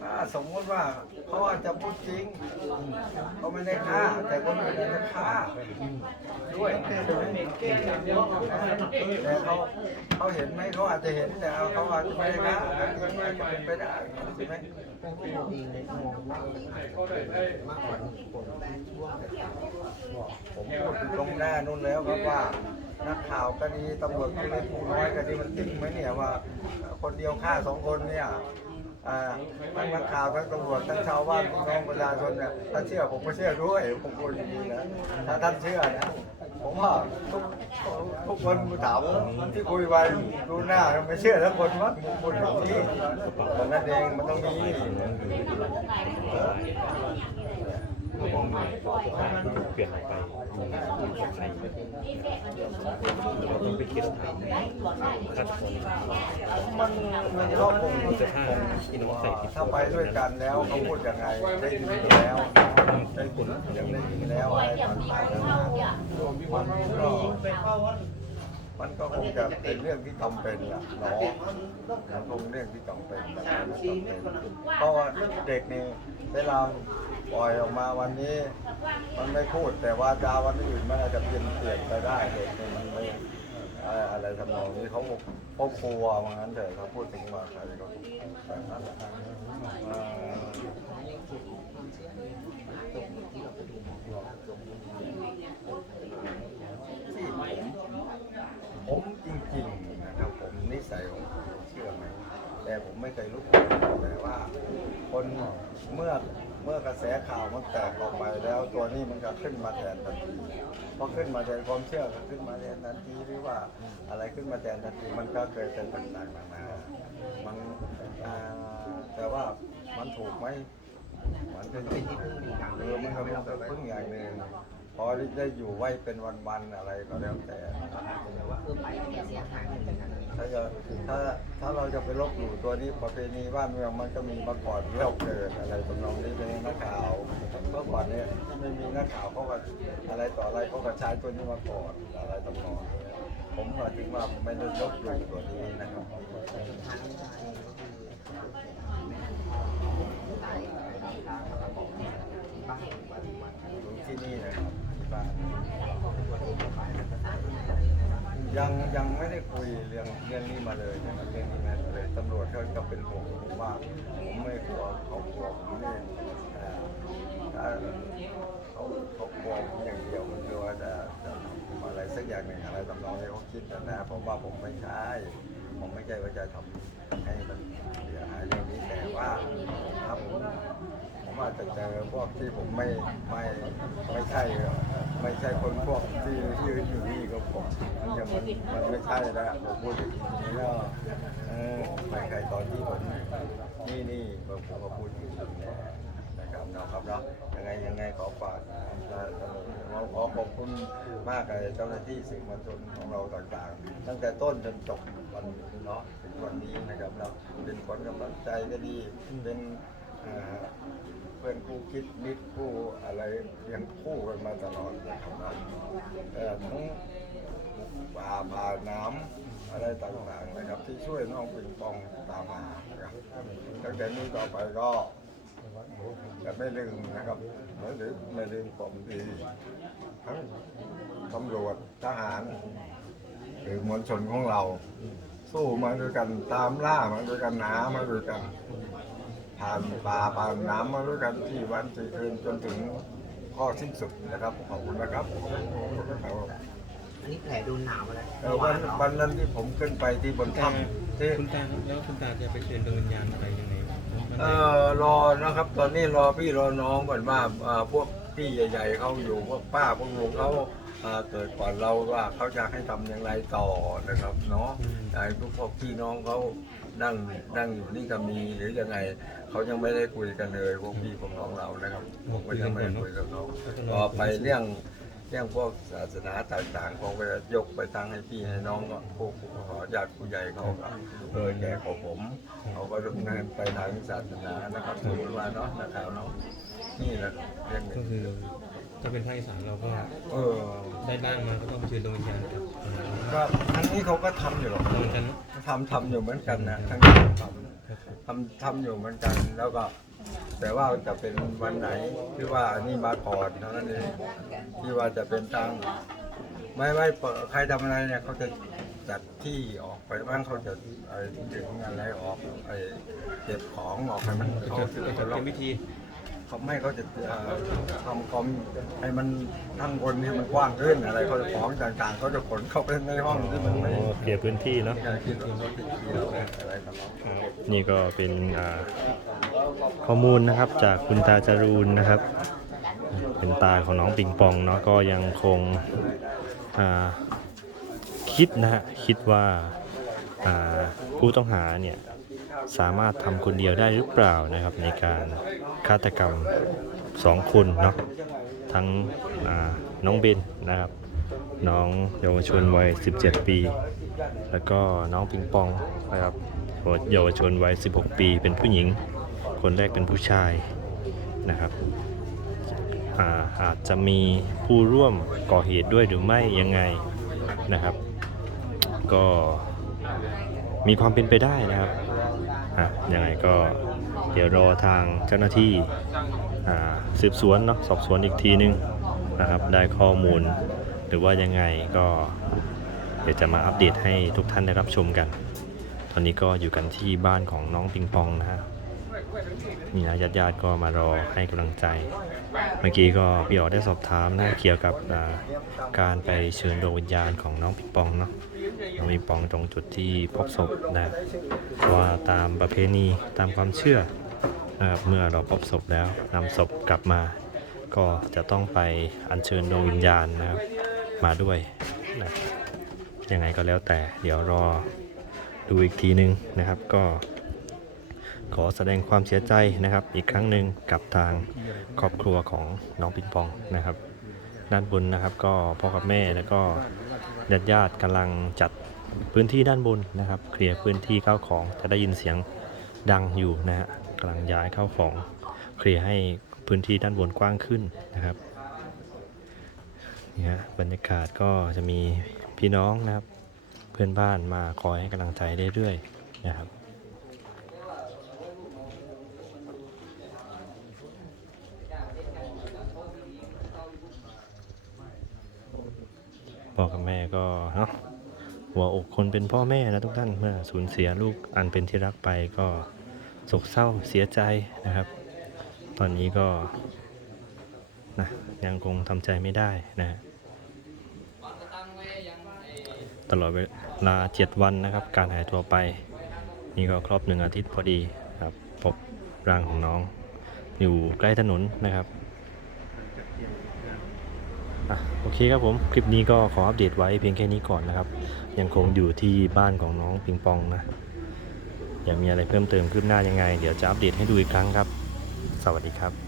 ถ้าสมมติว่าเขาอาจจะพูดจริงเขาไม่ได้ฆ่า แต่คนอื่นจะฆ่าด้วยแต่เขาเขาเห็นไหมเขาอาจจะเห็นแต่เขาอาจจะไม่ได้ฆ่าอาจจะเป็นไปได้ใช่ไหมผมพูดตรงหน้านู่นแล้วครับว่านักข่าวก็ดีตำรวจก็ดีผู้น้อยก็ดีมันจริงไหมเนี่ยว่า คนเดียวฆ่าสองคนเนี่ย อ่าทั้งนักข่าวทั้งตำรวจทั้งชาวบ้านพี่น้องประชาชนเนี่ยถ้าเชื่อผมก็เชื่อด้วยผมพูดอย่างนี้นะถ้าท่านเชื่อนะผมว่าทุกทุกคนถามที่คุยไปดูหน้าไม่เชื่อทั้งคนมั้งผมพูดอย่างนี้แต่นั่นเองมันต้องมี เปลี่ยนออกไปใครเราต้องไปคิดถามฆาตกรมันมันก็คงคุณจะฆ่าพี่น้องใส่ผิดถ้าไปด้วยกันแล้วเขาพูดยังไงได้ยินแล้วได้ยินยังได้ยินแล้วอะไรต่างๆนานามันก็มันก็คงจะเป็นเรื่องที่จำเป็นแหละเนาะมันคงเรื่องที่จำเป็นแบบนั้นจำเป็นเพราะว่าเด็กนี่เวลา ปล่อยออกมาวันนี้ มันไม่พูดแต่ว่าจาวันอื่นมันอาจจะเปลี่ยนเปลี่ยนไปได้เด็กนี่มันไม่อะไรทำนองนี้เขาเขากลัวว่างั้นเถอะเขาพูดถึงว่าใครก็แบบนั้นแหละอ่าที่ผมผมจริงๆนะครับ ผมนิสัยของผมเชื่อไหมแต่ผมไม่เคยรู้แต่ว่า คน เมื่อกระแสข่าวมันแตกออกไปแล้วตัวนี้มันก็ขึ้นมาแทนทันทีพอขึ้นมาแทนความเชื่อก็ขึ้นมาแทนทันทีหรือว่าอะไรขึ้นมาแทนทันทีมันก็เกิดเป็นต่างๆนานามันาแต่ว่ามันถูกไหมมันเป็นที่พึ่งเออมันก็เป็นที่พึ่งอย่างหนึ่ง พอได้อยู่ไว้เป็นวันๆอะไรก็แล้วแต่ถ้าจะถ้าถ้าเราจะไปลบหลู่ตัวนี้ประเพณีบ้านเมืองมันก็มีมาก่อนเราเกิดอะไรตำนองนี้เป็นนักข่าวเมื่อก่อนเนี่ยไม่มีนักข่าวเขาก็อะไรต่ออะไรเขาก็ใช้ตัวนี้มาก่อนอะไรตำนองนี้ผมก็ถึงว่าไม่ได้ลบหลู่ตัวนี้นะครับที่นี่นะครับ ยังยังไม่ได้คุยเรื่องเรื่องนี้มาเลยนะครับเรื่องนี้มาเลยตำรวจเขาก็เป็นห่วงผมว่าผมไม่กลัวเขากลัวผมเนี่ยเอ่อถ้าเขาเขากลัวผมอย่างเดียวมันคือว่าจะจะทำอะไรสักอย่างหนึ่งอะไรตำนองที่เขาคิดนะนะผมว่าผมไม่ใช่ผมไม่ใช่ว่าจะทำให้มันเสียหายเรื่องนี้แต่ว่าถ้าผม มาจจะเจอพวกที่ผมไม่ไม่ไม่ใช่ไม่ใช่คนพวกที่ยืนอยู่นี่ก็ผมมันจะมันมันไม่ใช่แล้วผมพูดอย่างนี้แล้วเออไม่ใครตอนที่ผมนี่นี่ผมก็พูดอยู่างนี้นะครับเนาะครับเนาะยังไงยังไงขอฝากนะขอขอบคุณมากเลยเจ้าหน้าที่สื่อมวลชนของเราต่างๆ ตั้งแต่ต้นจนจบวันเนาะถึงวันนี้นะครับเนาะเป็นคนกำลังใจก็ดีเป็นอ่า พื่อนคู่คิดมิตรคู่อะไรเลี้ยงคู่กันมาตลอดนะครับนะเอ่อทั้งป่าผ่าน้ำอะไรต่างๆนะครับ ที่ช่วยน้องปิงปองตามมานะครับตั้งแต่นี้ต่อไปก็จะไม่ลืมนะครับไม่ลืมไม่ลืมผมดีทั้งตำรวจทหารหรือมวลชนของเรา สู้มาด้วยกันตามล่ามาด้วยกันหามาด้วยกัน ผ่านป่าผ่านน้ำมาด้วยกันที่วันที่คืนจนถึงข้อสิ้นสุดนะครับขอบคุณนะครับครับอันนี้แผลโดนหนาวอะไรเอ่อวันวันนั้นที่ผมขึ้นไปที่บนถ้ำที่คุณตาแล้วคุณตาจะไปเชิญดวงวิญญาณอะไรยังไงมันเอ่อรอนะครับ ตอนนี้รอพี่รอน้องก่อนว่าเอ่อพวกพี่ใหญ่ ๆเขาอยู่พวกป้าพวกลุงเขา เอ่อเกิดก่อนเราว่าเขาจะให้ทำอย่างไรต่อนะครับเนาะไอ้พวกพวกพี่น้องเขานั่งนั่งอยู่นี่ก็มีหรือยังไงเขายังไม่ได้คุยกันเลยพวกพี่พวกน้องเรานะครับผมก็ยังไม่ได้คุยกับเขาก็ไปเรื่องเรื่องพวกศาสนาต่างๆเขาก็จะยกไปทางให้พี่ให้น้องก็พวกขอญาติผู้ใหญ่เขาก็เออแก่กว่าผมเขาก็ดำเนินไปทางศาสนานะครับสมมติว่าเนาะนะครับเนาะนี่แหละเรื่องหก็นึ่งคือ ถ้าเป็นภาคอีสานเราก็เออได้ร่างมาก็ต้องไปเชิญดวงวิญญาณกับก็ทั้งนี้เขาก็ทำอยู่หรอกเหมือนกันเนาะทำทำอยู่เหมือนกันนะทั้งนี้ทำทำทำอยู่เหมือนกันแล้วก็ แต่ว่าจะเป็นวันไหนที่ว่านี่มาก่อนเท่านั้นเองที่ว่าจะเป็นทางไม่ไม่เปิดใครทำอะไรเนี่ยเขาจะจัดที่ออกไปบ้างเขาจะไอ้ดึงอะไรออกไอ้เก็บของออกให้มันเขาจะเป็นจะลงวิธี เขาไม่เขาจะเอ่อทำคอมให้มันทั้งบนที่มันกว้างขึ้นอะไรเขาจะของต่างๆเขาจะขนเข้าไปในห้องที่มันไม่อ๋อเคลียร์พื้นที่เนาะ การคิดว่าเขาติดเดียวอะไรต่างๆ นี่ก็เป็นอ่าข้อมูลนะครับจากคุณตาจรูนนะครับ เป็นตาของน้องปิงปองเนาะก็ยังคงอ่าคิดนะฮะคิดว่าอ่าผู้ต้องหาเนี่ย สามารถทำคนเดียวได้หรือเปล่านะครับ ในการฆาตกรรมสองคนเนาะทั้งน้องเบนนะครับ น้องเยาวชนวัย 17 ปี แล้วก็น้องปิงปองนะครับเยาวชนวัย 16 ปีเป็นผู้หญิง คนแรกเป็นผู้ชายนะครับอาอาจจะมีผู้ร่วมก่อเหตุด้วยหรือไม่ยังไงนะครับ ก็มีความเป็นไปได้นะครับ อะยังไงก็เดี๋ยวรอทางเจ้าหน้าที่สืบสวนเนาะสอบสวนอีกทีนึงนะครับได้ข้อมูล หรือว่ายังไงก็เดี๋ยวจะมาอัปเดตให้ทุกท่านได้รับชมกัน ตอนนี้ก็อยู่กันที่บ้านของน้องปิงปองนะฮะนี่นะญาติญาติก็มารอให้กำลังใจ เมื่อกี้ก็พี่อ๋อได้สอบถามนะเกี่ยวกับการไปเชิญดวงวิญญาณของน้องปิงปองเนาะ น้องปิงปองตรงจุดที่พบศพนะว่าตามประเพณีตามความเชื่อนะครับเมื่อเราพบศพแล้วนำศพกลับมา ก็จะต้องไปอัญเชิญดวงวิญญาณนะครับมาด้วยนะยังไงก็แล้วแต่เดี๋ยวรอดูอีกทีนึงนะครับก็ขอแสดงความเสียใจนะครับอีกครั้งหนึ่งกับทางครอบครัวของน้องปิงปองนะครับด้านบนนะครับก็พ่อกับแม่แล้วก็ญาติญาติกำลังจัด พื้นที่ด้านบนนะครับ เคลียร์พื้นที่เข้าของจะได้ยินเสียงดังอยู่นะฮะกำลังย้ายเข้าของเคลียร์ให้พื้นที่ด้านบนกว้างขึ้นนะครับนี่ฮะบรรยากาศก็จะมีพี่น้องนะครับ เพื่อนบ้านมาคอยให้กำลังใจเรื่อยๆนะครับพ่อกับแม่ก็เนาะ หัวอกคนเป็นพ่อแม่นะทุกท่านเมื่อสูญเสียลูกอันเป็นที่รักไปก็โศกเศร้าเสียใจนะครับ ตอนนี้ก็นะยังคงทำใจไม่ได้นะฮะตลอดเวลาเจ็ดวันนะครับ การหายตัวไป นี่ก็ครบหนึ่งอาทิตย์พอดีครับพบร่างของน้อง อยู่ใกล้ถนนนะครับ อะโอเคครับผมคลิปนี้ก็ขออัปเดตไว้เพียงแค่นี้ก่อนนะครับ ยังคงอยู่ที่บ้านของน้องปิงปองนะอยากมีอะไรเพิ่มเติมคืบหน้ายังไง เดี๋ยวจะอัปเดตให้ดูอีกครั้งครับ สวัสดีครับ